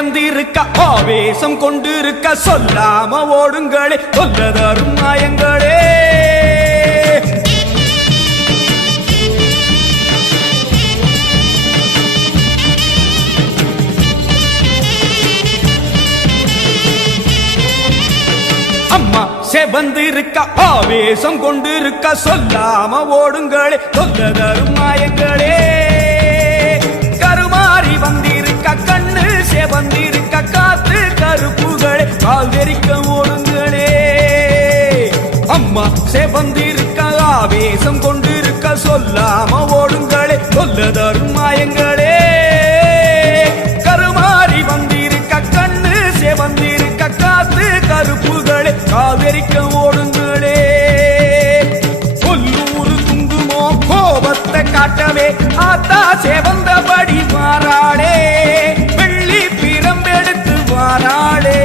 வந்திருக்க ஆவேசம் கொண்டிருக்க சொல்லாம ஓடுங்களே சொல்லதரும் மாயங்களே. அம்மா செவந்திருக்க ஆவேசம் கொண்டிருக்க சொல்லாம ஓடுங்களே சொல்லதரும் மாயங்களே. கருமாறி வந்திருக்க கண்ணு செவந்திருக்க காத்து கருப்புகளே கால் வெறிக்க ஓடுங்களே. அம்மா செவந்திருக்க ஆவேசம் கொண்டிருக்க சொல்லாம ஓடுங்களே சொல்லதரும் மாயங்களே. கருமாறி வந்திருக்க கண்ணு செவந்திருக்க காத்து கருப்புகளே காவிரிக்க ஓடுங்களே. கொல்லூரு குங்குமோ கோபத்தை காட்டவே ஆத்தா செவந்தபடி மாறாளே வெள்ளி பிரம்பெடுத்து வாராளே.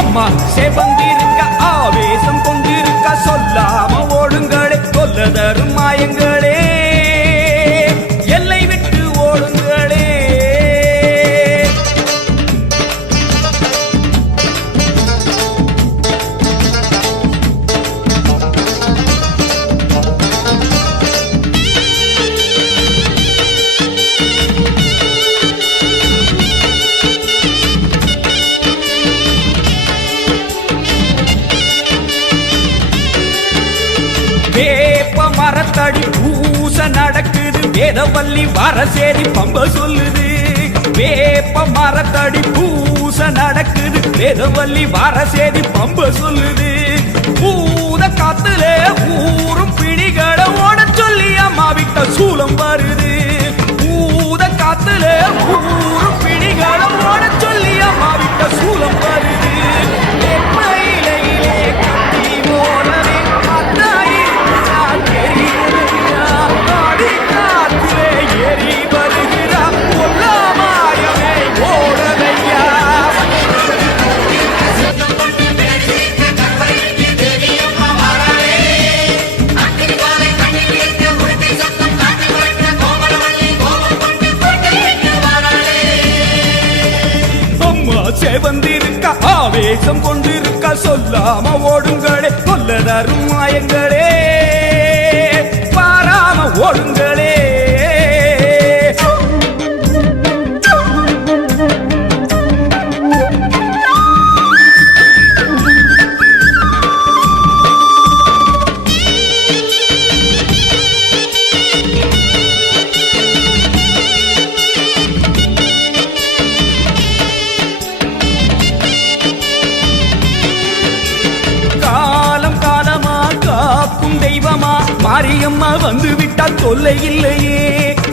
அம்மா செவந்திருக்க ஆவேசம் கொண்டிருக்க சொல்லாம ஓடுங்களே சொல்லதரும் மாயங்களே எல்லை விட்டு ஓடுங்களே. வேப்ப மரத்தடி பூச நடக்குது வேதவல்லி வரசேரி பம்ப சொல்லுது. வேப்ப மரத்தடி பூச நடக்குது வேதவல்லி வரசேரி பம்ப சொல்லுது. பூத காத்துல ஊரும் பிணிகளை ஓட சொல்லி அம்மா விட்ட சூலம் வருது. பூத காத்துல ஊரும் பிணிகளை ஓட சொல்லி அம்மா விட்ட சூலம் வருது. செவந்திருக்க ஆவேசம் கொண்டிருக்க சொல்லாம ஓடுங்களே சொல்லதரும் மாயங்களே பாராம ஓடுங்களே. தெய்வமா மாரியம்மா வந்து விட்டால் தொல்லை இல்லையே.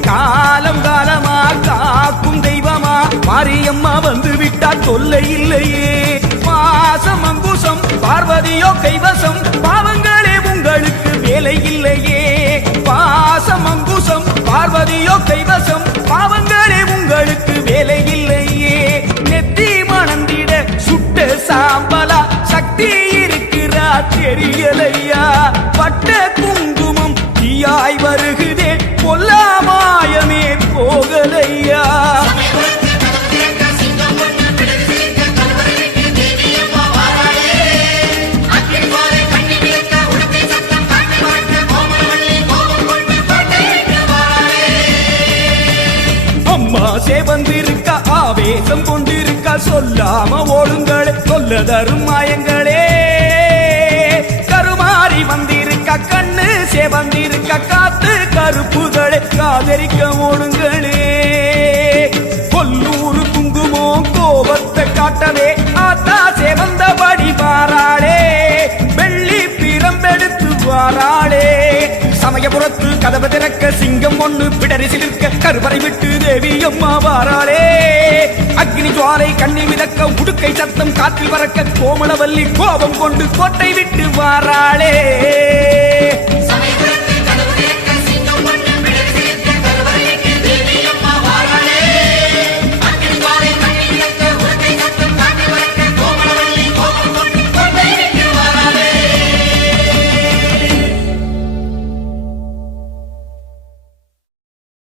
காலம் காலமா காக்கும் தெய்வமா மாரியம்மா வந்து விட்டால் தொல்லை இல்லையே. பாசம் அங்குசம் பார்வதியோ கைவசம் பாவங்களே உங்களுக்கு வேலை இல்லையே. பாசம் அங்குசம் பார்வதியோ கைவசம் பாவங்களே உங்களுக்கு வேலை இல்லையே. நெத்தி மணந்திட சுட்ட சாம்பலா சக்தி இருக்கிறா தெரியலையா. பட்ட குங்குமம் தீயாய் வருகுதே பொல்லாமாயமே போகலையா. அம்மா செவந்திருக்க ஆவேசம் கொண்டிருக்க சொல்லாம ஓடுங்களே சொல்லதரும் மாயங்களே. கருமாறி வந்திருக்க கண்ணு செவந்திருக்க காத்து கருப்புகளே காதரிக்க ஓடுங்களே. கொல்லூரு குங்குமோ கோபத்தை காட்டவே ஆத்தா செவந்தபடி மாறாளே வெள்ளி பிரம்பெடுத்து வாராளே. சமயபுரத்து கதவு திறக்க சிங்கம் ஒண்ணு பிடரி சிலிர்க்க கருவறை விட்டு தேவி அம்மா வாராளே. அக்னி ஜுவாலை கண்ணில் மிதக்க உடுக்கை சத்தம் காற்றில் பறக்க கோமளவல்லி கோபம் கொண்டு கோட்டை விட்டு வாராளே.